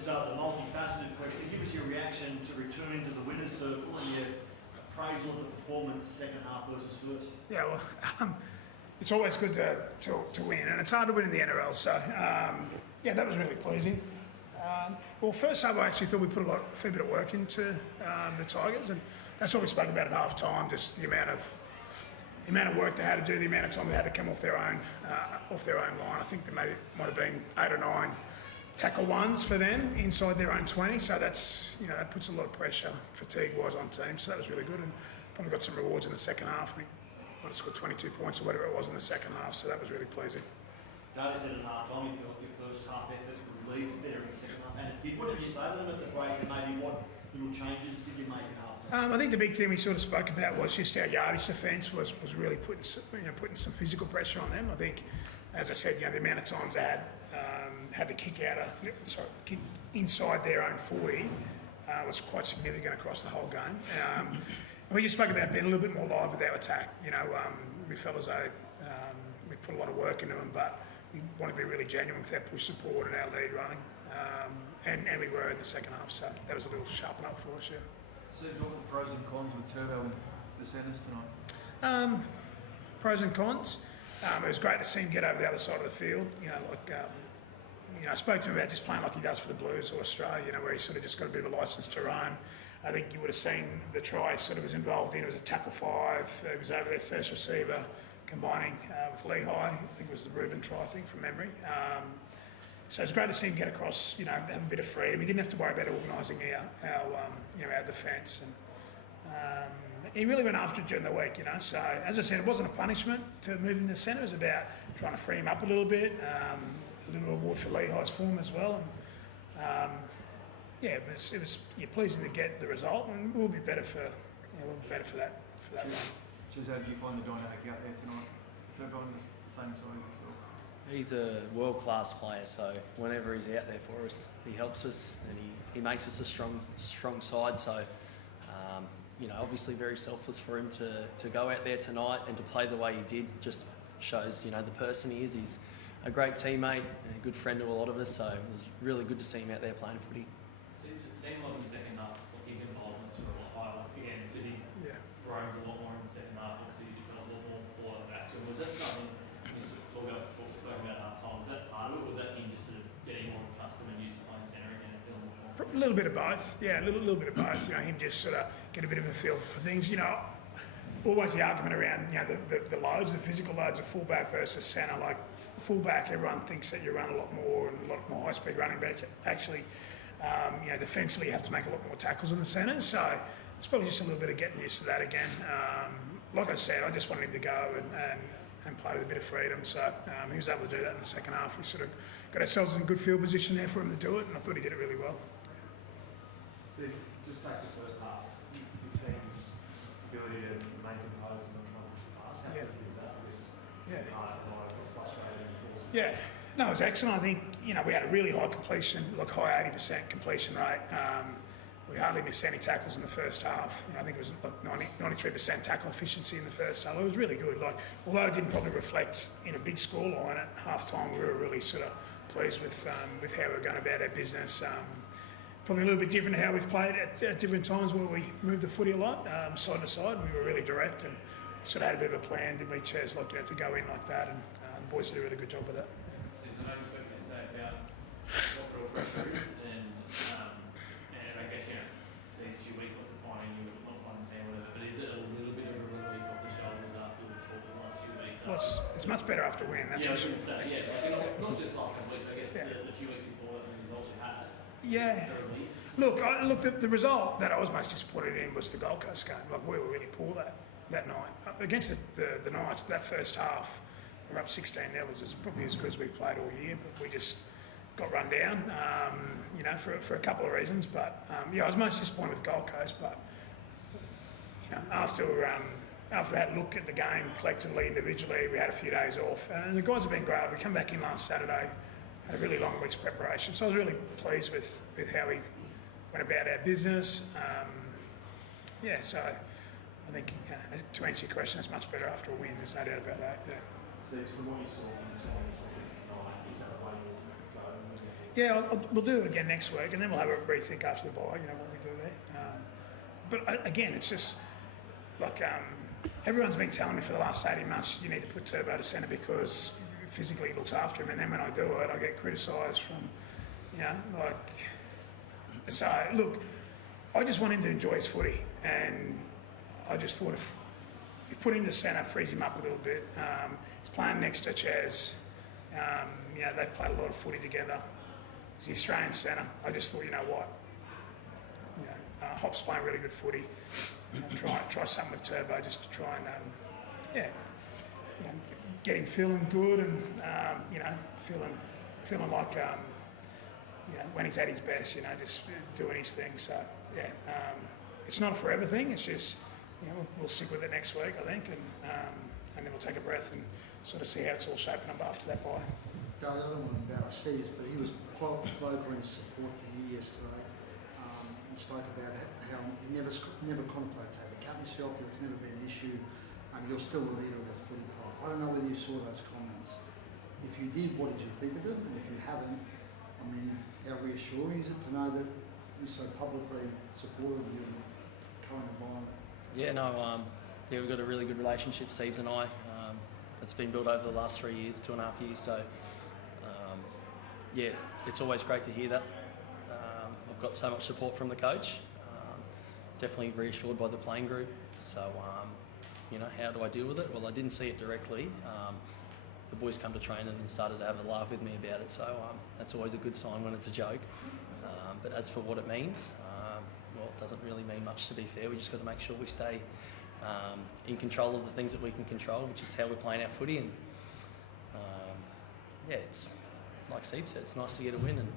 just the multifaceted question. Give us your reaction to returning to the winners' circle and your appraisal of the performance second half versus first. Yeah, well, it's always good to win, and it's hard to win in the NRL. So yeah, that was really pleasing. Well, first half I actually thought we put a fair bit of work into the Tigers, and that's what we spoke about at half time. Just the amount of work they had to do, the amount of time they had to come off their own line. I think there might have been 8 or 9 tackle ones for them inside their own 20. So that's that puts a lot of pressure, fatigue-wise, on teams. So that was really good, and probably got some rewards in the second half. I think I might have scored 22 points or whatever it was in the second half. So that was really pleasing. Daly said at half time you felt your first half effort relieved better in the second half, and it did. What did you say to them at the break, and maybe what little changes did you make at half time? I think the big thing we sort of spoke about was just our yardage defence was really putting some physical pressure on them. I think, as I said, the amount of times they had to kick inside their own 40 was quite significant across the whole game. We just spoke about being a little bit more live with our attack. We felt as though we put a lot of work into them, but we want to be really genuine with our push support and our lead running, and we were in the second half. So that was a little sharpen up for us. Yeah. So, what were the pros and cons with Turbo and the centres tonight? Pros and cons. It was great to see him get over the other side of the field. I spoke to him about just playing like he does for the Blues or Australia. Where he sort of just got a bit of a licence to run. I think you would have seen the try sort of was involved in. It was a tackle 5. It was over their first receiver, combining with Lehigh. I think it was the Ruben try, from memory. So it's great to see him get across, have a bit of freedom. He didn't have to worry about organising our defence, and he really went after it during the week. So as I said, it wasn't a punishment to move him to the centre. It was about trying to free him up a little bit. A little reward for Lehigh's form as well. And it was pleasing to get the result, and we'll be better for that run. Just how did you find the dynamic out there tonight? Turbo on the same side as yourself? He's a world-class player, so whenever he's out there for us, he helps us, and he makes us a strong side. So, obviously very selfless for him to go out there tonight and to play the way he did. Just shows, the person he is. He's a great teammate and a good friend to a lot of us. So it was really good to see him out there playing footy. It seemed like in the second half, his involvements were a lot higher. Again, because he roamed a lot more in the second half. Obviously, he felt a lot more ball out back to him. Was that something? You sort of talk about what we spoke about at half time. Was that part of it? Was that him just sort of getting more accustomed and used to playing centre again and feeling more confident? A little bit of both. Yeah, a little bit of both. Him just sort of get a bit of a feel for things. Always the argument around the loads, the physical loads of fullback versus centre. Like fullback, everyone thinks that you run a lot more and a lot more high speed running back. Actually, defensively you have to make a lot more tackles in the centre. So it's probably just a little bit of getting used to that again. Like I said, I just wanted him to go and play with a bit of freedom. So he was able to do that in the second half. We sort of got ourselves in a good field position there for him to do it, and I thought he did it really well. So just back to the first half, your team's ability to remain composed and not try and push the pass. How easy was that? Because pass the line got frustrated and forced. Yeah, no, it was excellent. I think we had a really high completion, high 80% completion rate. We hardly missed any tackles in the first half. I think it was 93% tackle efficiency in the first half. It was really good. Although it didn't probably reflect in a big scoreline at half time, we were really sort of pleased with how we were going about our business. Probably a little bit different to how we've played at different times where we moved the footy a lot, side to side. We were really direct and sort of had a bit of a plan. Did we chose to go in like that, and the boys did a really good job with that. So I know you spoke yesterday about what real pressure is, and I guess these few weeks like defining you with not finding the team, whatever. But is it a little bit of a relief off the shoulders after the talk the last few weeks? Well, it's much better after a win. That's I was for going to sure. say, not just last couple of weeks, but I guess the few weeks before that, the results you had. Yeah. Look, the result that I was most disappointed in was the Gold Coast game. We were really poor that night. Against the Knights, that first half, we were up 16-0. It was probably as good as we've played all year, but we just got run down, for a couple of reasons. But, I was most disappointed with Gold Coast. But, after we had a look at the game collectively, individually, we had a few days off. And the guys have been great. We come back in last Saturday, had a really long week's preparation. So I was really pleased with how we went about our business. So I think to answer your question, it's much better after a win. There's no doubt about that. Yeah. So from what you saw from the Tigers tonight, is that the way you'll go? we'll do it again next week, and then we'll have a rethink after the bye. You know what we do there. But again, it's just like everyone's been telling me for the last 18 months you need to put Turbo to centre because physically he looks after him, and then when I do it, I get criticised from, you know, like. So look, I just want him to enjoy his footy, and I just thought if you put him to centre, frees him up a little bit. He's playing next to Chaz. You know, they've played a lot of footy together. He's the Australian centre. I just thought, you know what, you know, Hop's playing really good footy. You know, try something with Turbo just to try and, you know, get him feeling good and, you know, feeling like, you know, when he's at his best, you know, just doing his thing. So, yeah, it's not a forever thing. It's just, you know, we'll stick with it next week, I think, and then we'll take a breath and sort of see how it's all shaping up after that bye. Doug, I don't want to embarrass Steve, but he was quite vocal in support for you yesterday and spoke about how he never contemplated taking the captaincy off you. It's never been an issue. You're still the leader of this footy club. I don't know whether you saw those comments. If you did, what did you think of them? And if you haven't, I mean, how reassuring is it to know that he's so publicly supportive of you in the current environment? Yeah, no, yeah, we've got a really good relationship, Siebes and I. It's been built over the last 3 years, 2.5 years. So, yeah, it's always great to hear that. I've got so much support from the coach. Definitely reassured by the playing group. So, you know, how do I deal with it? Well, I didn't see it directly. The boys come to training and started to have a laugh with me about it. So that's always a good sign when it's a joke. But as for what it means, well, it doesn't really mean much, to be fair. We just got to make sure we stay in control of the things that we can control, which is how we're playing our footy. And yeah, it's like Steve said, it's nice to get a win and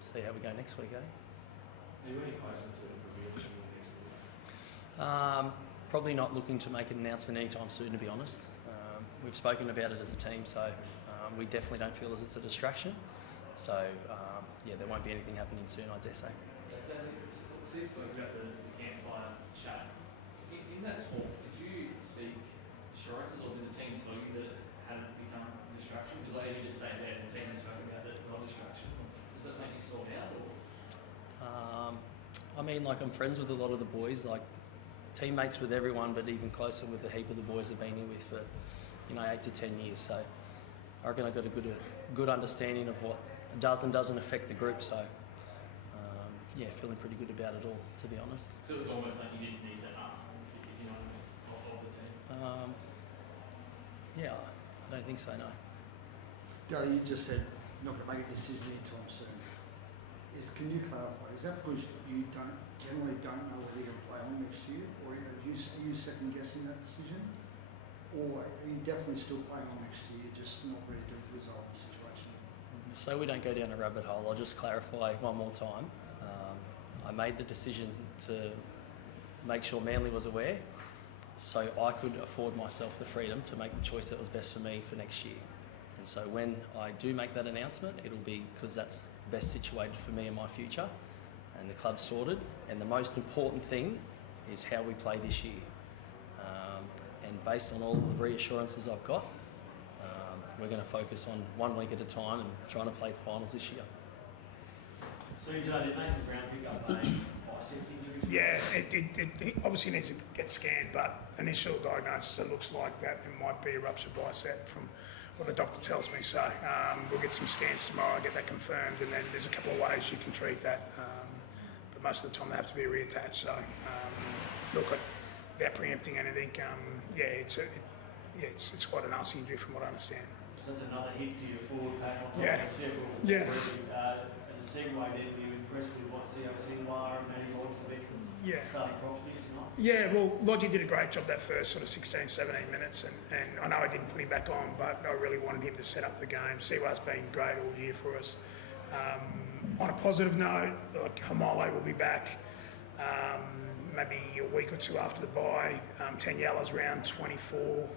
see how we go next week, eh? Are you any closer to revealing next week? Probably not looking to make an announcement anytime soon, to be honest. We've spoken about it as a team, so we definitely don't feel as it's a distraction. So yeah, there won't be anything happening soon, I dare say. Steve spoke about the campfire chat. In that talk, did you seek assurances, or did the team tell you that it hadn't become a distraction? Because like, as you just say there, the team has spoken about that it's not a distraction. Is that something you sought out, or? I mean, like, I'm friends with a lot of the boys, like teammates with everyone, but even closer with a heap of the boys I've been here with for, you know, 8 to 10 years. So I reckon I've got a good understanding of what does and doesn't affect the group. So yeah, feeling pretty good about it all, to be honest. So it was almost like you didn't need to ask them, if you know what I mean, of the team. Yeah, I don't think so, no. Dale, you just said you're not going to make a decision anytime soon. Can you clarify? Is that because you generally don't know whether you're going to play on next year, or are you second guessing that decision, or are you definitely still playing on next year, just not ready to resolve the situation? So we don't go down a rabbit hole, I'll just clarify one more time. I made the decision to make sure Manly was aware, so I could afford myself the freedom to make the choice that was best for me for next year. And so when I do make that announcement, it'll be because that's best situated for me and my future, and the club's sorted. And the most important thing is how we play this year. And based on all of the reassurances I've got, we're going to focus on 1 week at a time and trying to play finals this year. So did Nathan Brown pick up a biceps injury? Yeah, it obviously needs to get scanned, but initial diagnosis, it looks like that it might be a ruptured bicep from what the doctor tells me. So we'll get some scans tomorrow, get that confirmed, and then there's a couple of ways you can treat that. But most of the time they have to be reattached. So look, without preempting anything, it's quite a nasty injury from what I understand. So that's another hit to your forward pack on top Yeah. of several. Yeah. As a segue, then, were you impressed with what COC Wire and Matty Lodge, the veterans, starting props did tonight? Yeah, well, Lodgy did a great job that first sort of 16, 17 minutes, and I know I didn't put him back on, but I really wanted him to set up the game. Siwa's been great all year for us. On a positive note, like Hamale will be back maybe a week or two after the bye. Tanyala's round 24.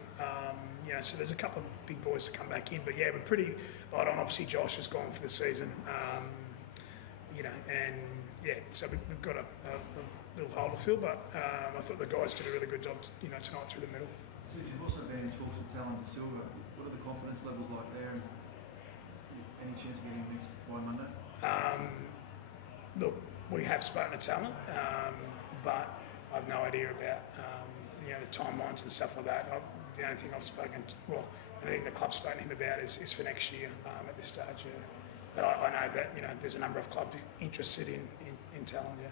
So there's a couple of big boys to come back in, but yeah, we're pretty light on. Obviously, Josh has gone for the season. So we've got a little hole to fill, but I thought the guys did a really good job, tonight through the middle. So you've also been in talks with Talon De Silva. What are the confidence levels like there? And any Any chance of getting him next by Monday? Look, we have spoken to talent, but I've no idea about the timelines and stuff like that. The only thing I've spoken to, well, the only thing the club's spoken to him about is for next year at this stage. Yeah. But I know that there's a number of clubs interested in talent. Yeah.